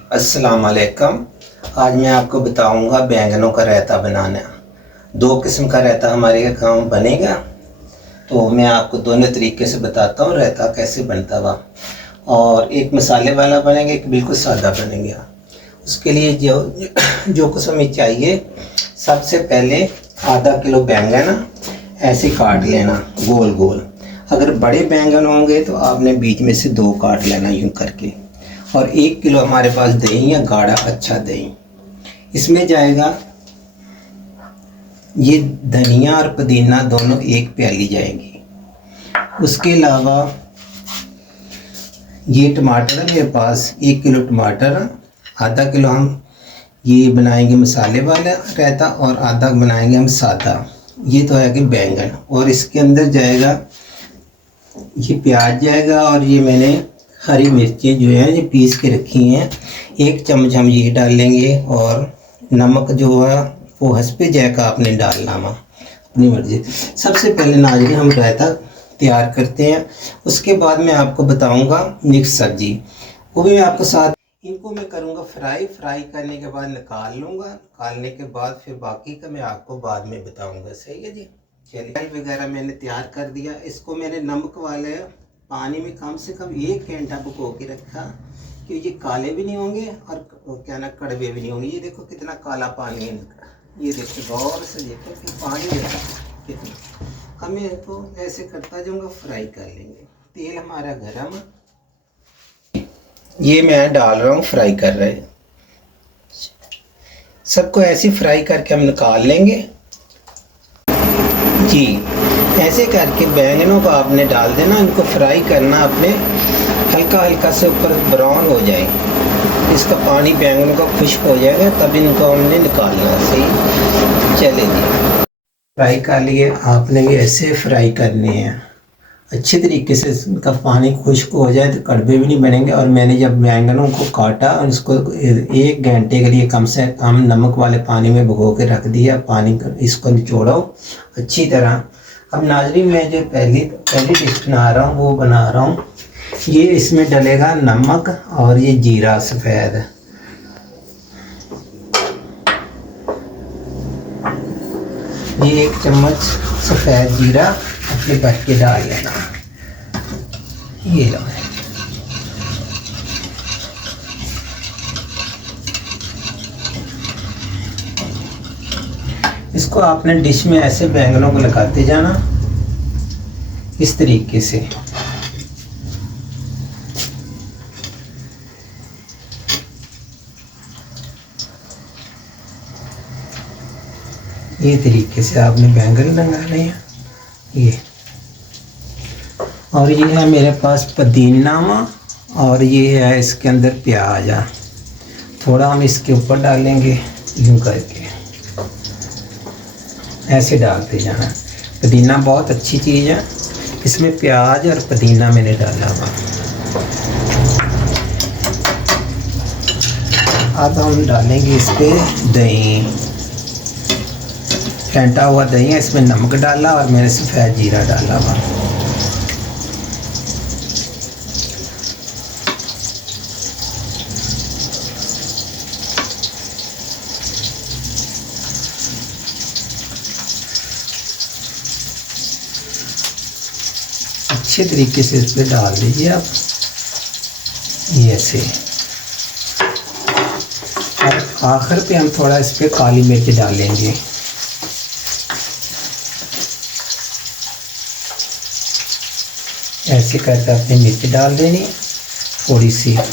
अस्सलाम वालेकुम। आज मैं आपको बताऊंगा बैंगनों का रायता बनाना। दो किस्म का रायता हमारे यहाँ बनेगा, तो मैं आपको दोनों तरीके से बताता हूँ रायता कैसे बनता हुआ। और एक मसाले वाला बनेगा, एक बिल्कुल सादा बनेगा। उसके लिए जो जो कुछ हमें चाहिए, सबसे पहले आधा किलो बैंगन ऐसे काट लेना गोल गोल। अगर बड़े बैंगन होंगे तो आपने बीच में से दो काट लेना यूँ करके। और 1 किलो हमारे पास दही है, गाढ़ा अच्छा दही। इसमें जाएगा ये धनिया और पुदीना दोनों 1 प्याली जाएगी। उसके अलावा ये टमाटर है मेरे पास, 1 किलो टमाटर, आधा किलो हम ये बनाएंगे मसाले वाला रायता और आधा बनाएंगे हम सादा। ये तो है कि बैंगन, और इसके अंदर जाएगा ये प्याज जाएगा, और ये मैंने हरी मिर्चें जो है ये पीस के रखी हैं, 1 चम्मच हम ये डाल लेंगे। और नमक जो है वो हंसपे जाएगा, आपने डालना है अपनी मर्जी। सबसे पहले नाज़रीन हम रायता तैयार करते हैं, उसके बाद मैं आपको बताऊंगा मिक्स सब्जी, वो भी मैं आपको साथ। इनको मैं करूंगा फ्राई करने के बाद निकाल लूँगा। निकालने के बाद फिर बाकी का मैं आपको बाद में बताऊँगा। सही है जी। चलिए वगैरह मैंने तैयार कर दिया। इसको मैंने नमक वाले पानी में कम से कम 1 घंटा भिगो के रखा, कि ये काले भी नहीं होंगे और क्या ना कड़वे भी नहीं होंगे। ये देखो कितना काला पानी है इनका, ये देखो गौर से देखो कि पानी है कितना। हमें तो ऐसे करता जाऊँगा, फ्राई कर लेंगे। तेल हमारा गर्म, ये मैं डाल रहा हूँ, फ्राई कर रहे हैं। सबको ऐसे फ्राई करके हम निकाल लेंगे जी। ऐसे करके बैंगनों को आपने डाल देना, इनको फ्राई करना आपने, हल्का हल्का से ऊपर ब्राउन हो जाए, इसका पानी बैंगनों का खुश्क हो जाएगा, तब इनको हमने निकालना। सही, चले जी। फ्राई कर लिए आपने, ये ऐसे फ्राई करने हैं अच्छे तरीके से, इनका पानी खुश्क हो जाए तो कड़वे भी नहीं बनेंगे। और मैंने जब बैंगनों को काटा और इसको 1 घंटे के लिए कम से कम नमक वाले पानी में भिगो के रख दिया, पानी इसको निचोड़ो अच्छी तरह। अब नाज़रीन मैं जो पहली डिश बना रहा हूँ वो बना रहा हूँ, ये इसमें डलेगा नमक और ये जीरा सफ़ेद, ये 1 चम्मच सफ़ेद जीरा अपने भर के डाल लेना। ये लो, इसको आपने डिश में ऐसे बैंगनों को लगाते जाना इस तरीके से। ये तरीके से आपने बैंगन लगाने हैं ये। और ये है मेरे पास पुदीना, और ये है इसके अंदर प्याज, थोड़ा हम इसके ऊपर डालेंगे यूँ करके, ऐसे डालते जाना। पुदीना बहुत अच्छी चीज़ है, इसमें प्याज और पुदीना मैंने डाला हुआ। अब हम डालेंगे इस पर दही, फेंटा हुआ दही है, इसमें नमक डाला और मैंने सफ़ेद जीरा डाला हुआ। अच्छे तरीके से इस पर डाल दीजिए आप, ये ऐसे। और आखिर पे हम थोड़ा इस पर काली मिर्च डालेंगे, ऐसे करके अपनी मिर्च डाल देनी थोड़ी सी, और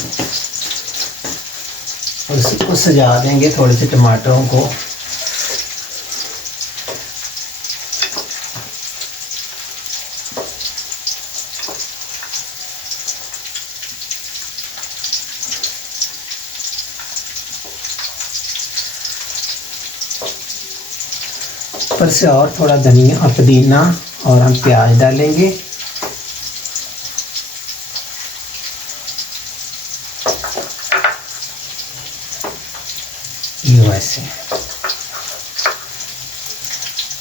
उसको सजा देंगे थोड़े से टमाटरों को। ऊपर से और थोड़ा धनिया और पुदीना, और हम प्याज डालेंगे। ये वैसे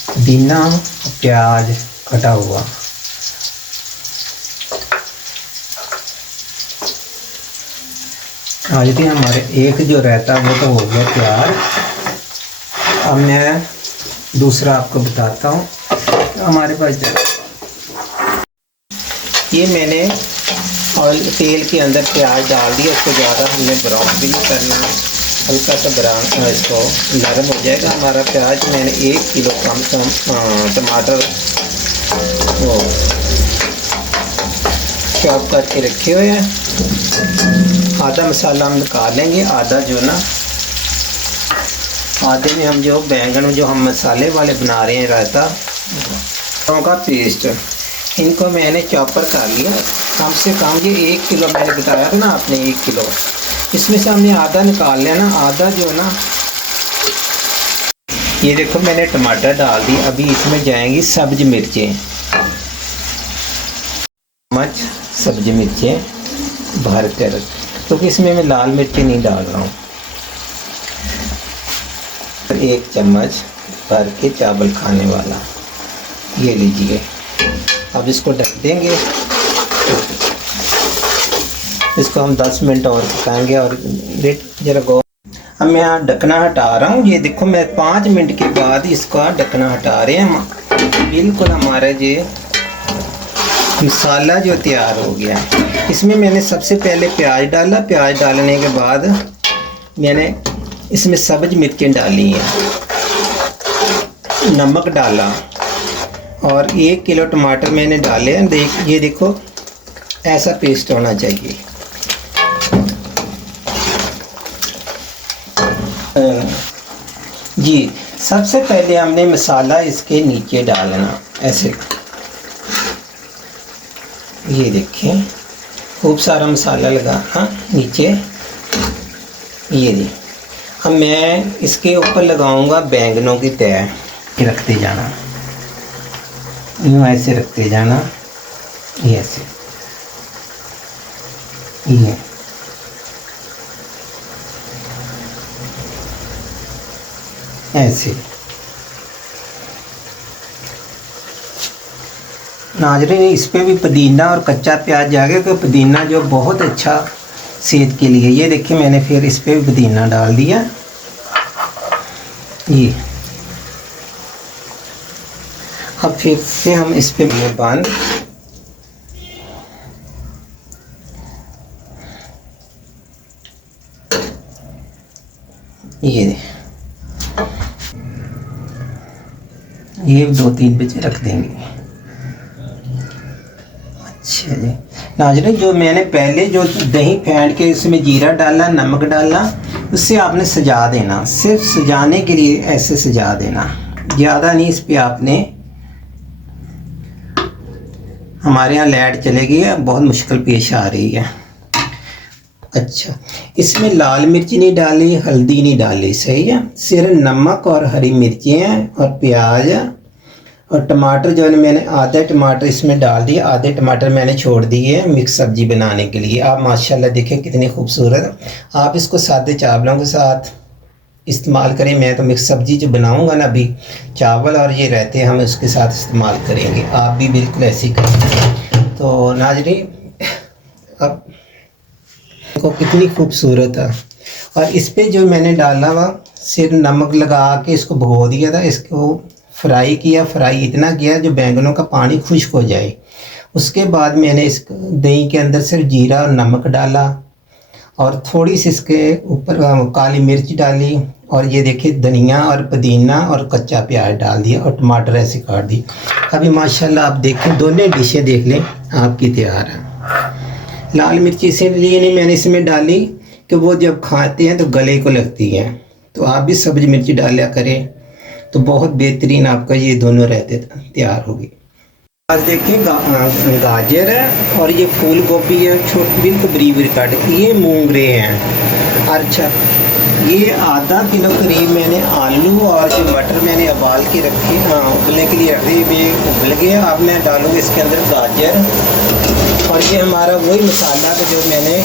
पुदीना प्याज कटा हुआ, आज भी हमारे एक जो रायता वो तो हो गया तैयार। अब मैं दूसरा आपको बताता हूँ। हमारे पास ये मैंने ऑयल तेल के अंदर प्याज डाल दिया। इसको ज़्यादा हमने ब्राउन भी नहीं करना, हल्का सा ब्राउन, इसको नरम हो जाएगा हमारा प्याज। मैंने 1 किलो कम टमाटर वो चॉप करके रखे हुए हैं। आधा मसाला हम निकाल लेंगे, आधा जो ना आधे में हम जो बैंगन जो हम मसाले वाले बना रहे हैं रायता का पेस्ट, इनको मैंने चॉपर कर लिया। कम से कम ये 1 किलो मैंने बताया था ना आपने, 1 किलो, इसमें से हमने आधा निकाल लिया ना। आधा जो ना, ये देखो मैंने टमाटर डाल दी। अभी इसमें जाएंगी सब्ज मिर्चें, सब्जी मिर्चें भर कर, क्योंकि इसमें मैं लाल मिर्ची नहीं डाल रहा हूँ। 1 चम्मच भर के चावल खाने वाला, ये लीजिए। अब इसको ढक देंगे। इसको हम 10 मिनट और पकाएंगे। और जरा गौ, अब मैं यहाँ ढकना हटा रहा हूँ। ये देखो मैं 5 मिनट के बाद इसका ढकना हटा रहे हैं। बिल्कुल हमारा ये मसाला जो तैयार हो गया। इसमें मैंने सबसे पहले प्याज डाला। प्याज डालने के बाद मैंने इसमें सब्ज मिर्चें डाली हैं, नमक डाला और 1 किलो टमाटर मैंने डाले हैं। ये देखो ऐसा पेस्ट होना चाहिए। जी, सबसे पहले हमने मसाला इसके नीचे डालना ऐसे। ये देखें खूब सारा मसाला लगा नीचे। ये जी, अब मैं इसके ऊपर लगाऊंगा बैंगनों की तह। रखते जाना, यूँ ऐसे रखते जाना, ये ऐसे, ये ऐसे। नाज़रीन, इस पे भी पुदीना और कच्चा प्याज जाएगा, क्योंकि पुदीना जो बहुत अच्छा सेहत के लिए। ये देखिए मैंने फिर इस पे भी पुदीना डाल दिया। ये अब फिर से हम इस पे बंद। ये 2-3 बजे रख देंगे। अच्छा जी नाज़रीन, जो मैंने पहले जो दही फेंट के इसमें जीरा डाला, नमक डाला, उससे आपने सजा देना। सिर्फ सजाने के लिए ऐसे सजा देना, ज़्यादा नहीं। इस पे आपने, हमारे यहाँ लाइट चलेगी, बहुत मुश्किल पेश आ रही है। अच्छा, इसमें लाल मिर्ची नहीं डाली, हल्दी नहीं डाली, सही है। सिर्फ नमक और हरी मिर्चियाँ और प्याज और टमाटर जो है मैंने आधा टमाटर इसमें डाल दिया, आधे टमाटर मैंने छोड़ दिए मिक्स सब्जी बनाने के लिए। आप माशाल्लाह देखें कितनी खूबसूरत। आप इसको सादे चावलों के साथ इस्तेमाल करें। मैं तो मिक्स सब्जी जो बनाऊंगा ना अभी, चावल और ये रहते हैं, हम उसके साथ इस्तेमाल करेंगे। आप भी बिल्कुल ऐसे ही करें। तो नाज़रीन, अब देखो कितनी खूबसूरत है। और इस पर जो मैंने डाला हुआ सिर्फ नमक लगा के इसको भिगो दिया था। इसको फ्राई किया, फ्राई इतना किया जो बैंगनों का पानी खुश्क हो जाए। उसके बाद मैंने इस दही के अंदर सिर्फ जीरा और नमक डाला और थोड़ी सी इसके ऊपर काली मिर्च डाली। और ये देखिए धनिया और पुदीना और कच्चा प्याज डाल दिया और टमाटर ऐसे काट दी। अभी माशाल्लाह आप देखें, दोनों डिशें देख लें आपकी तैयार है। लाल मिर्ची इसलिए नहीं मैंने इसमें डाली कि वो जब खाते हैं तो गले को लगती है। तो आप भी सब्ज मिर्ची डाला करें तो बहुत बेहतरीन आपका ये दोनों रहते तैयार होगी। आज देखिए गाजर है और ये फूल गोभी है, छोटी बिल्कुल बरीक बरीक काट के। ये मूंगरे हैं। अच्छा, ये आधा किलो करीब मैंने आलू और जो मटर मैंने उबाल के रखे, उबलने के लिए रखे, वे उबल गए। अब मैं डालूँगी इसके अंदर गाजर। और ये हमारा वही मसाला था जो मैंने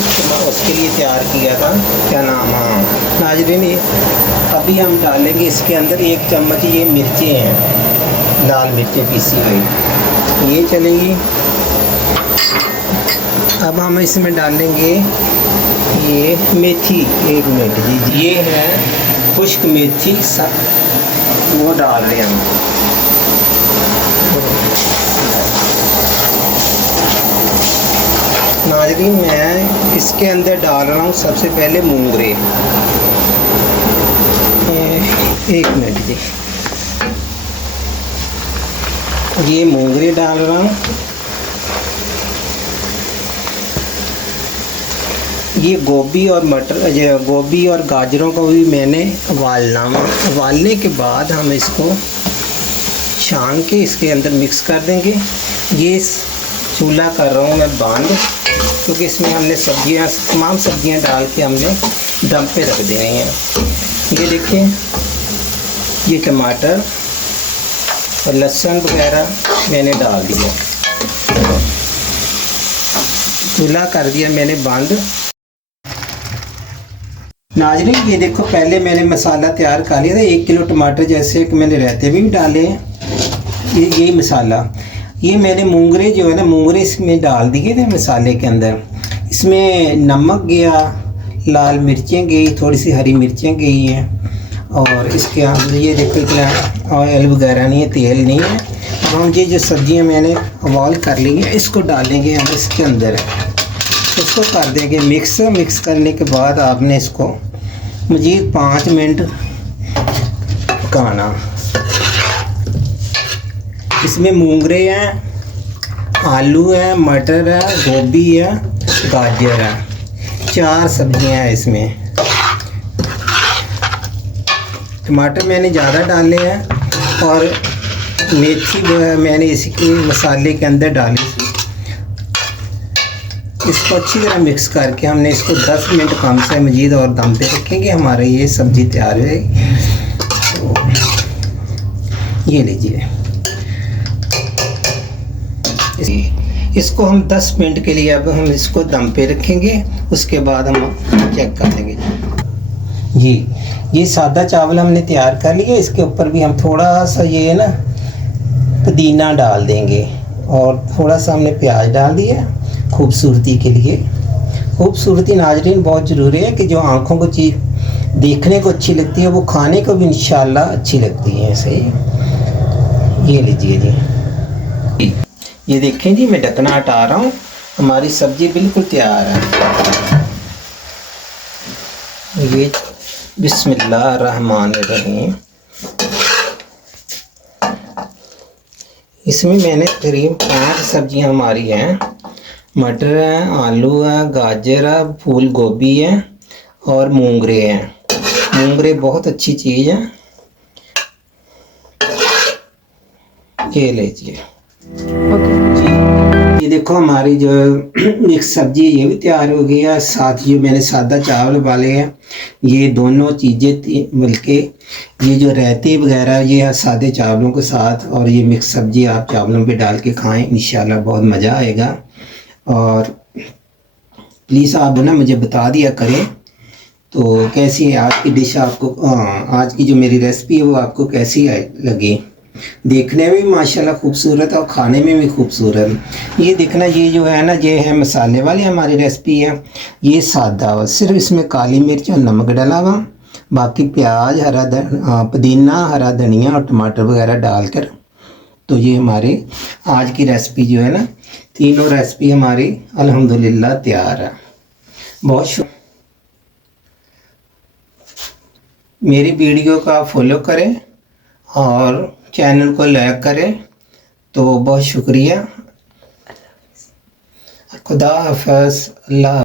उसके लिए तैयार किया था, क्या नाम, नाज़रीन। अभी हम डालेंगे इसके अंदर 1 चम्मच ये मिर्चें हैं, लाल मिर्चें पीसी हुई, ये चलेंगी। अब हम इसमें डालेंगे ये मेथी, 1 मिनट जी, ये है खुश्क मेथी, वो डाल रहे हैं हम। नाज़रीन, मैं इसके अंदर डाल रहा हूँ सबसे पहले मूंगरे। 1 मिनट जी, ये मूंगरे डाल रहा हूँ। ये गोभी और मटर, गोभी और गाजरों को भी मैंने उबालने के बाद हम इसको छान के इसके अंदर मिक्स कर देंगे। ये चूल्हा कर रहा हूँ मैं बंद, क्योंकि इसमें हमने तमाम सब्जियां डाल के हमने दम पे रख देनी है। ये देखिए, ये टमाटर और लहसुन वगैरह मैंने डाल दिया, चूल्हा कर दिया मैंने बंद। नाज़रीन, ये देखो, पहले मैंने मसाला तैयार कर लिया था। 1 किलो टमाटर जैसे कि मैंने रहते भी डाले हैं। ये मसाला, ये मैंने मूंगरे जो है ना, मूंगरे इसमें डाल दिए थे मसाले के अंदर। इसमें नमक गया, लाल मिर्चें गई, थोड़ी सी हरी मिर्चें गई हैं, और इसके अंदर ये देखो इतना ऑयल वगैरह नहीं है, तेल नहीं है। अब हम ये जो सब्जियां मैंने उबाल कर ली हैं इसको डालेंगे हम इसके अंदर, इसको कर देंगे मिक्स करने के बाद आपने इसको मज़ीद 5 मिनट पकाना। इसमें मूंगरे हैं, आलू है, मटर है, गोभी है, गाजर है, 4 सब्जियां हैं इसमें। टमाटर मैंने ज़्यादा डाले हैं और मेथी मैंने इसी के मसाले के अंदर डाली। इसको अच्छी तरह मिक्स करके हमने इसको 10 मिनट कम से मज़ीद और दम पे रखेंगे। हमारा ये सब्ज़ी तैयार है। ये लीजिए, इसको हम 10 मिनट के लिए अब हम इसको दम पे रखेंगे, उसके बाद हम चेक कर लेंगे। जी, ये सादा चावल हमने तैयार कर लिया। इसके ऊपर भी हम थोड़ा सा ये ना पुदीना डाल देंगे, और थोड़ा सा हमने प्याज डाल दिया खूबसूरती के लिए। खूबसूरती नाज़रीन बहुत ज़रूरी है कि जो आँखों को चीज़ देखने को अच्छी लगती है वो खाने को भी इंशाल्लाह अच्छी लगती है। सही, ये लीजिए जी, ये देखें जी, मैं ढकना हटा रहा हूँ। हमारी सब्ज़ी बिल्कुल तैयार है। ये बिस्मिल्लाहिर्रहमानिर्रहीम। इसमें मैंने करीब 5 सब्जियां हमारी हैं। मटर है, आलू है, गाजर है, फूल गोभी है और मूंगरे हैं। मूंगरे बहुत अच्छी चीज़ है। ये लीजिए जी, ये देखो हमारी जो मिक्स सब्जी ये भी तैयार हो गई है। साथ ही मैंने सादा चावल उबाले हैं। ये दोनों चीज़ें बल्कि ये जो रहते वगैरह ये सादे चावलों के साथ, और ये मिक्स सब्जी आप चावलों पे डाल के खाएं, इंशाल्लाह बहुत मज़ा आएगा। और प्लीज़ आप ना मुझे बता दिया करें तो कैसी है आज की डिश, आपको आज की जो मेरी रेसिपी है वो आपको कैसी लगी। देखने में भी माशाल्लाह खूबसूरत और खाने में भी खूबसूरत। ये देखना, ये जो है ना, ये है मसाले वाली हमारी रेसिपी है। ये सादा, सिर्फ इसमें काली मिर्च और नमक डाला हुआ, बाकी प्याज, पुदीना, हरा धनिया और टमाटर वगैरह डालकर। तो ये हमारी आज की रेसिपी जो है ना, तीनों रेसिपी हमारी अल्हम्दुलिल्लाह तैयार है। बहुत शुक्रिया। मेरी वीडियो का फॉलो करें और चैनल को लाइक करें। तो बहुत शुक्रिया। खुदा हाफ़िज़। अल्लाह।